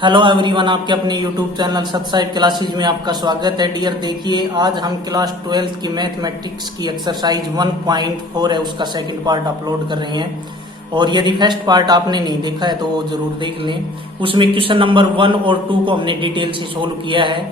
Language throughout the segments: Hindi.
हेलो एवरीवन, आपके अपने यूट्यूब चैनल सत्साइड क्लासेज में आपका स्वागत है। डियर, देखिए आज हम क्लास 12th की मैथमेटिक्स की एक्सरसाइज 1.4 है, उसका सेकंड पार्ट अपलोड कर रहे हैं। और यदि फर्स्ट पार्ट आपने नहीं देखा है तो वो जरूर देख लें। उसमें क्वेश्चन नंबर 1 और 2 को हमने डिटेल से सोल्व किया है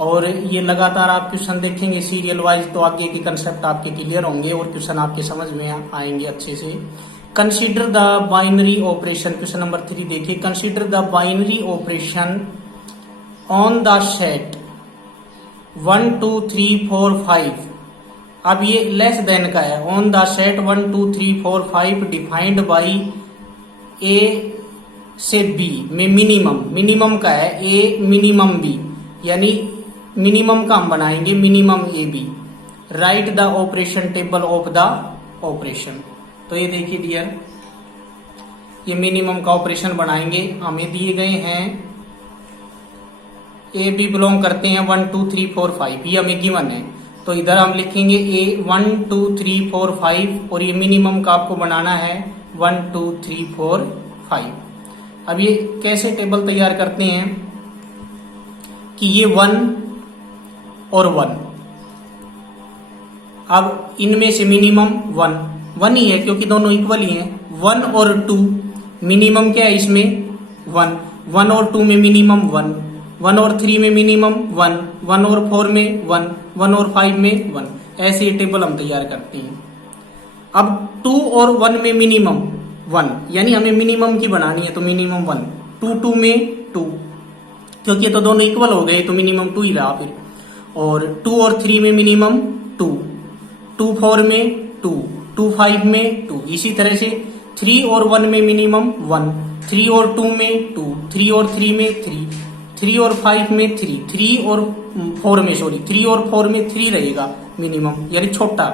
और ये लगातार आप क्वेश्चन देखेंगे सीरियल वाइज तो आगे के कंसेप्ट आपके क्लियर होंगे और क्वेश्चन आपके समझ में आएंगे अच्छे से। Consider the binary operation, question number 3 देखिए। Consider the binary operation on the set 1 2 3 4 5। अब ये लेस देन का है। On the set 1 2 3 4 5 defined by A से बी में मिनिमम का है ए मिनिमम बी, यानी मिनिमम का हम बनाएंगे minimum A B. Write the operation table of the operation. तो ये देखिए डियर, ये मिनिमम का ऑपरेशन बनाएंगे। हमें दिए गए हैं ए बी बिलोंग करते हैं 1 2 3 4 5, ये हमें गिवन है। तो इधर हम लिखेंगे ए 1 2 3 4 5 और ये मिनिमम का आपको बनाना है 1 2 3 4 5। अब ये कैसे टेबल तैयार करते हैं कि ये 1 और 1, अब इनमें से मिनिमम 1 ही है क्योंकि दोनों इक्वल ही हैं। 1 और 2 मिनिमम क्या है इसमें 1 और 2 में मिनिमम 1 और 3 में मिनिमम 1 और 4 में 1 और 5 में 1। ऐसे ये टेबल हम तैयार करते हैं। अब 2 और 1 में मिनिमम 1, यानी हमें मिनिमम की बनानी है तो मिनिमम 1। 2 में 2, क्योंकि ये तो दोनों इक्वल हो गए तो मिनिमम 2 ही रहा फिर। और 2 और 3 में मिनिमम 2 4 में 2 5 में 2। इसी तरह से 3 और 1 में मिनिमम 1, 3 और 2 में 2, 3 और 3 में 3 और 5 में 3 और 4 में 3 और 4 में 3 रहेगा मिनिमम, यानी छोटा।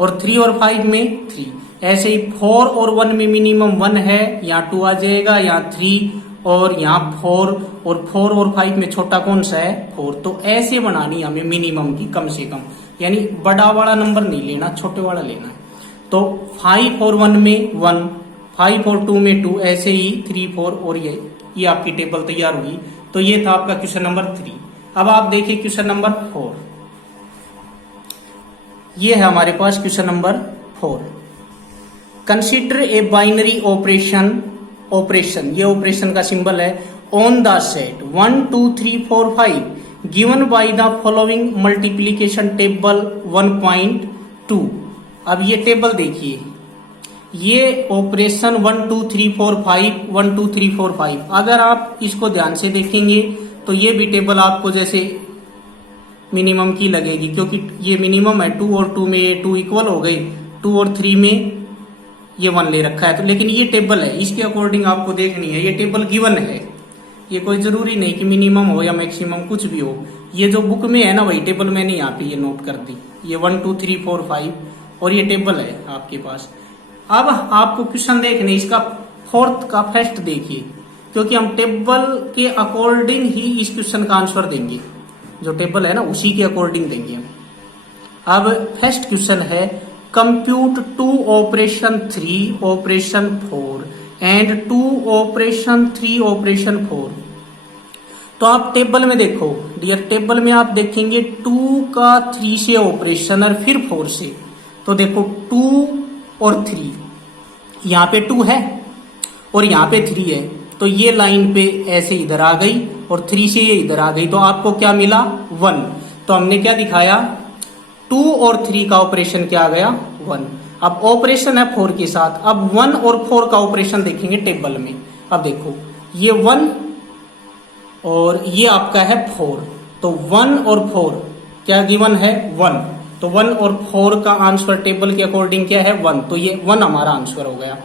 और 3 और 5 में 3। ऐसे ही 4 और 1 में मिनिमम 1 है, यहाँ 2 आ जाएगा, यहाँ 3 और यहाँ 4 और 4 और 5 में छोटा कौन सा है 4। तो ऐसे बनानी हमें मिनिमम की कम से कम, यानी बड़ा वाला नंबर नहीं लेना, छोटे वाला लेना है। तो 5 और 1 में 1, 5 और 2 में 2, ऐसे ही 3 4 और ये आपकी टेबल तैयार हुई। तो ये था आपका क्वेश्चन नंबर 3। अब आप देखिए क्वेश्चन नंबर 4। ये है हमारे पास question number 4। Consider a binary operation, ये ऑपरेशन का सिंबल है, on the set 1 2 3 4 5 given by the following multiplication table 1.2। अब ये टेबल देखिए, ये ऑपरेशन 1 2 3 4 5 1 2 3 4 5। अगर आप इसको ध्यान से देखेंगे तो ये भी टेबल आपको जैसे मिनिमम की लगेगी, क्योंकि ये मिनिमम है। 2 और 2 में ये 2 इक्वल हो गई, 2 और 3 में ये 1 ले रखा है। तो लेकिन ये टेबल है, इसके अकॉर्डिंग आपको देखनी है। ये टेबल गिवन है, ये कोई जरूरी नहीं कि मिनिमम हो या मैक्सिमम कुछ भी हो। ये जो बुक में है ना वही टेबल मैंने यहाँ पे ये नोट कर दी। ये 1 2 3 4 5 और ये टेबल है आपके पास। अब आपको क्वेश्चन देखने, इसका 4th का फर्स्ट देखिए, क्योंकि हम टेबल के अकॉर्डिंग ही इस क्वेश्चन का आंसर देंगे। जो टेबल है ना उसी के अकॉर्डिंग देंगे हम। अब फर्स्ट क्वेश्चन है, compute 2 operation 3 operation 4 and 2 operation 3 operation 4। तो आप टेबल में देखो डियर, टेबल में आप देखेंगे 2 का 3 से ऑपरेशन और फिर 4 से। तो देखो 2 और 3, यहाँ पे 2 है और यहाँ पे 3 है, तो ये लाइन पे ऐसे इधर आ गई और 3 से ये इधर आ गई। तो आपको क्या मिला 1। तो हमने क्या दिखाया 2 और 3 का ऑपरेशन क्या आ गया 1। अब ऑपरेशन है 4 के साथ। अब 1 और 4 का ऑपरेशन देखेंगे टेबल में। अब देखो ये 1 और ये आपका है 4, तो 1 और 4 क्या गिवन है 1। तो 1 और 4 का आंसर टेबल के अकॉर्डिंग क्या है 1, तो ये 1 हमारा आंसर हो गया।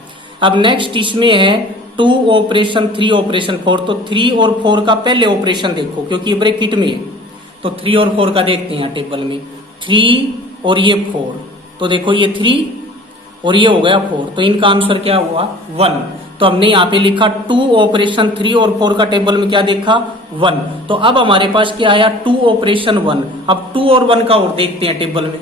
अब नेक्स्ट इसमें है 2 ऑपरेशन 3 ऑपरेशन 4। तो 3 और 4 का पहले ऑपरेशन देखो, क्योंकि ब्रैकेट में है, तो 3 और 4 का देखते हैं टेबल में। 3 और ये 4, तो देखो ये 3 और ये हो गया 4, तो इनका आंसर क्या हुआ 1। तो हमने यहाँ पे लिखा 2 ऑपरेशन 3 और 4 का टेबल में क्या देखा 1। तो अब हमारे पास क्या आया 2 ऑपरेशन 1। अब 2 और 1 का और देखते हैं टेबल में।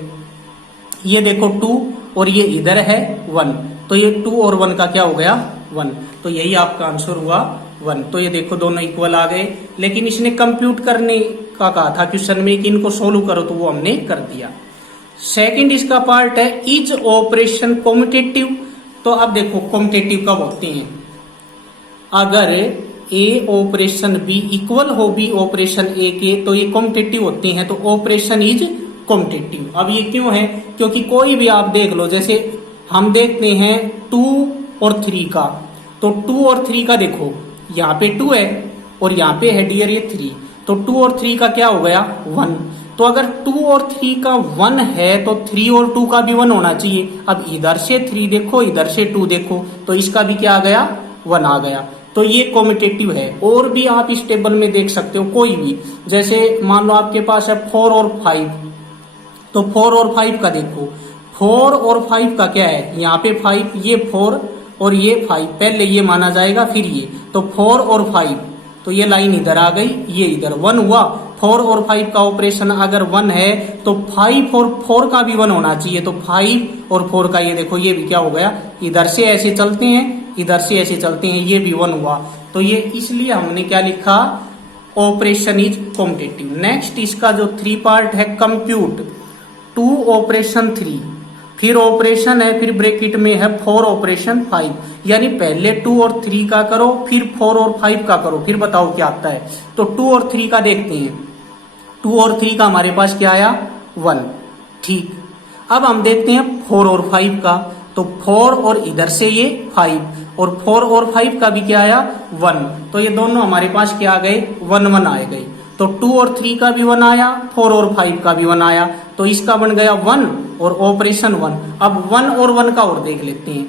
ये देखो 2 और ये इधर है 1, तो ये 2 और 1 का क्या हो गया 1। तो यही आपका आंसर हुआ 1। तो ये देखो दोनों इक्वल आ गए, लेकिन इसने कंप्यूट करने का कहा था क्वेश्चन में कि इनको सोल्व करो, तो वो हमने कर दिया। सेकंड इसका पार्ट है इज ऑपरेशन कॉम्यूटेटिव। तो अब देखो कॉम्यूटेटिव कब होते हैं, अगर ए ऑपरेशन बी इक्वल हो बी ऑपरेशन ए के तो ये कॉम्यूटेटिव होते हैं, तो ऑपरेशन इज कॉम्यूटेटिव। अब ये क्यों है, क्योंकि कोई भी आप देख लो, जैसे हम देखते हैं 2 और 3 का, तो 2 और 3 का देखो यहाँ पे 2 है और यहाँ पे है डियर ये 3, तो 2 और 3 का क्या हो गया 1। तो अगर 2 और 3 का 1 है तो 3 और 2 का भी 1 होना चाहिए। अब इधर से 3 देखो, इधर से 2 देखो, तो इसका भी क्या आ गया 1 आ गया। तो ये कॉम्यूटेटिव है। और भी आप इस टेबल में देख सकते हो कोई भी, जैसे मान लो आपके पास है 4 और 5, तो 4 और 5 का देखो, 4 और 5 का क्या है, यहाँ पे 5, ये 4 और ये 5, पहले ये माना जाएगा फिर ये, तो 4 और 5, तो ये लाइन इधर आ गई, ये इधर 1 हुआ। 4 और 5 का ऑपरेशन अगर 1 है तो 5 और 4 का भी 1 होना चाहिए, तो 5 और 4 का ये देखो ये भी क्या हो गया, इधर से ऐसे चलते हैं, इधर से ऐसे चलते हैं, ये भी 1 हुआ। तो ये इसलिए हमने क्या लिखा, ऑपरेशन इज कॉम्यूटेटिव। नेक्स्ट इसका जो 3 पार्ट है, कंप्यूट 2 ऑपरेशन 3, फिर ऑपरेशन है, फिर ब्रैकेट में है 4 ऑपरेशन 5, यानी पहले 2 और 3 का करो, फिर 4 और 5 का करो, फिर बताओ क्या आता है। तो 2 और 3 का देखते हैं, 2 और 3 का हमारे पास क्या आया 1, ठीक। अब हम देखते हैं 4 और 5 का, तो 4 और इधर से ये 5, और 4 और 5 का भी क्या आया 1, तो ये दोनों हमारे पास क्या आ गए 1 1 आए गए। तो 2 और 3 का भी 1 आया, 4 और 5 का भी 1 आया, तो इसका बन गया 1 और ऑपरेशन 1। अब 1 और 1 का और देख लेते हैं,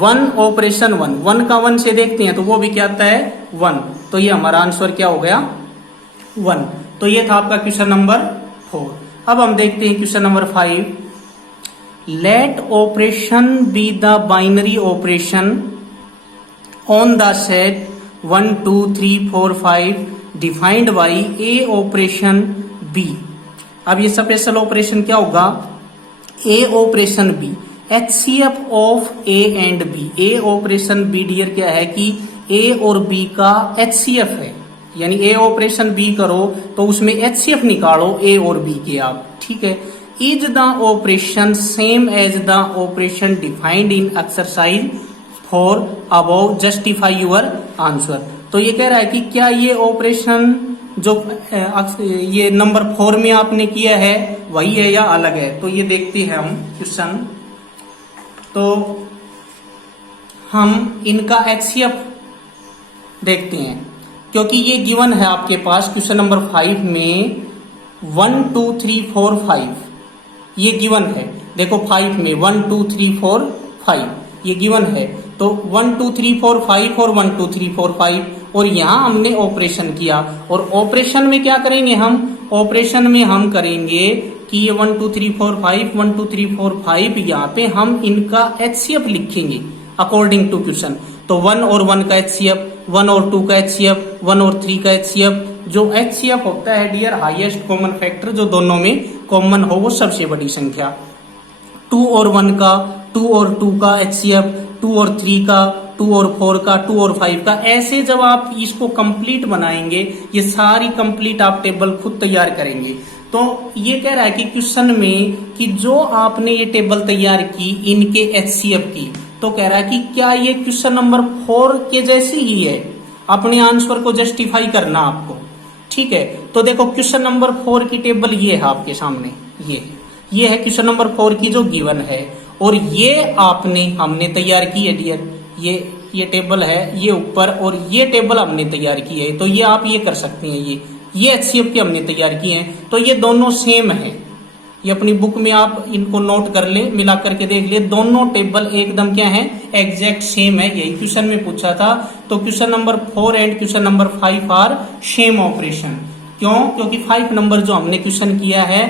1 ऑपरेशन 1, 1 का 1 से देखते हैं तो वो भी क्या आता है 1, तो ये हमारा आंसर क्या हो गया 1। तो ये था आपका क्वेश्चन नंबर 4। अब हम देखते हैं question number 5। Let operation be the binary operation on the set 1 2 3 4 5 defined by A operation B. अब ये स्पेशल ऑपरेशन क्या होगा, A operation B, HCF of A and B. A operation B dear क्या है कि ए और बी का HCF है, यानी ए ऑपरेशन बी करो तो उसमें HCF निकालो ए और बी के आप, ठीक है। Is the operation same as the operation defined in exercise 4 above, justify your answer. तो ये कह रहा है कि क्या ये ऑपरेशन जो ये नंबर 4 में आपने किया है वही है या अलग है। तो ये देखते हैं हम क्वेश्चन, तो हम इनका HCF देखते हैं, क्योंकि ये गिवन है आपके पास क्वेश्चन नंबर 5 में 1 2 3 4 5 ये गिवन है। देखो 5 में 1 2 3 4 5 ये गिवन है, तो 1 2 3 4 5 और 1 2 3 4 5, और यहाँ हमने ऑपरेशन किया। और ऑपरेशन में क्या करेंगे हम, ऑपरेशन में हम करेंगे कि ये 1 2 3 4 5 1 2 3 4 5 यहाँ पे हम इनका HCF लिखेंगे अकॉर्डिंग टू क्वेश्चन। तो 1 और 1 का HCF, 1 और 2 का HCF, 1 और 3 का HCF। जो HCF होता है डियर हाईएस्ट कॉमन फैक्टर, जो दोनों में कॉमन हो वो सबसे बड़ी संख्या। 2 और 1 का, 2 और 2 का HCF, 2 और 3 का, 2 और 4 का, 2 और 5 का। ऐसे जब आप इसको कंप्लीट बनाएंगे, ये सारी कंप्लीट आप टेबल खुद तैयार करेंगे। तो ये कह रहा है कि क्वेश्चन में कि जो आपने ये टेबल तैयार की इनके HCF की, तो कह रहा है कि क्या ये क्वेश्चन नंबर 4 के जैसी ही है, अपने आंसर को जस्टिफाई करना आपको, ठीक है। तो देखो क्वेश्चन नंबर 4 की टेबल ये है आपके सामने, ये है क्वेश्चन नंबर 4 की जो गिवन है, और ये हमने तैयार की है डियर, ये टेबल है ये ऊपर, और ये टेबल हमने तैयार की है। तो ये आप ये कर सकते हैं, ये HCF की हमने तैयार की है, तो ये दोनों सेम है। ये अपनी बुक में आप इनको नोट कर ले, मिला करके देख ले, दोनों टेबल एकदम क्या है, एग्जैक्ट सेम है। यही क्वेश्चन में पूछा था। तो question number 4 and question number 5 are same operation. क्यों? क्योंकि 5 नंबर जो हमने क्वेश्चन किया है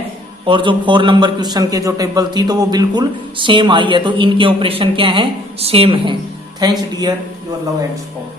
और जो 4 नंबर क्वेश्चन के जो टेबल थी तो वो बिल्कुल सेम आई है, तो इनके ऑपरेशन क्या है, सेम है। Thanks dear, your love and support.